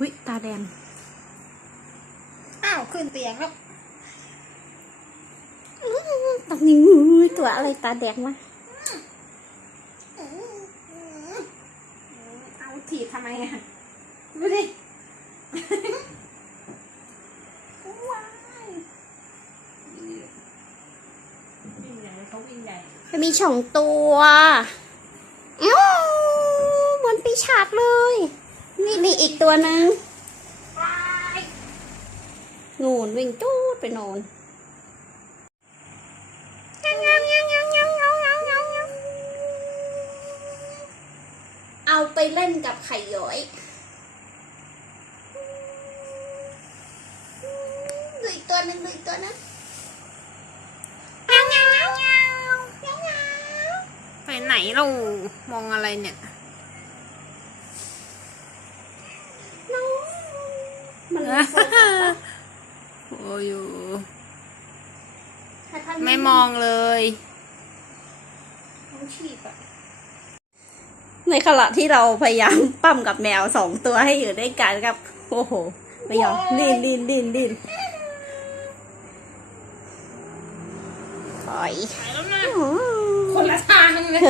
วิตาแดงอ้าวขึ้นเตียงแล้วตรงนี้อุ๊ยตัวอะไรตาแดงวะเอาถีบทำไมอะดูดิว้ายวิ่งใหญ่เขาวิ่งใหญ่มีสองตัวอ้าวเหมือนปีชาจเลยนี่มี อีกตัวหนึ่งนูนวิ่งจูดไปโนนเอาไปเล่นกับไข่ย้อยดูอีกตัวนึงดูอีกตัวนึงไปไหนเรามองอะไรเนี่ย น้องมัน โอ้ยอยู่ถ้าท่านไม่มองเลยต้องฉีกอะในขณะที่เราพยายามปั้มกับแมวสองตัวให้อยู่ด้วยกันครับ โอ้โห ไม่ยอมดินดินดินดินถอยคนละทางเลย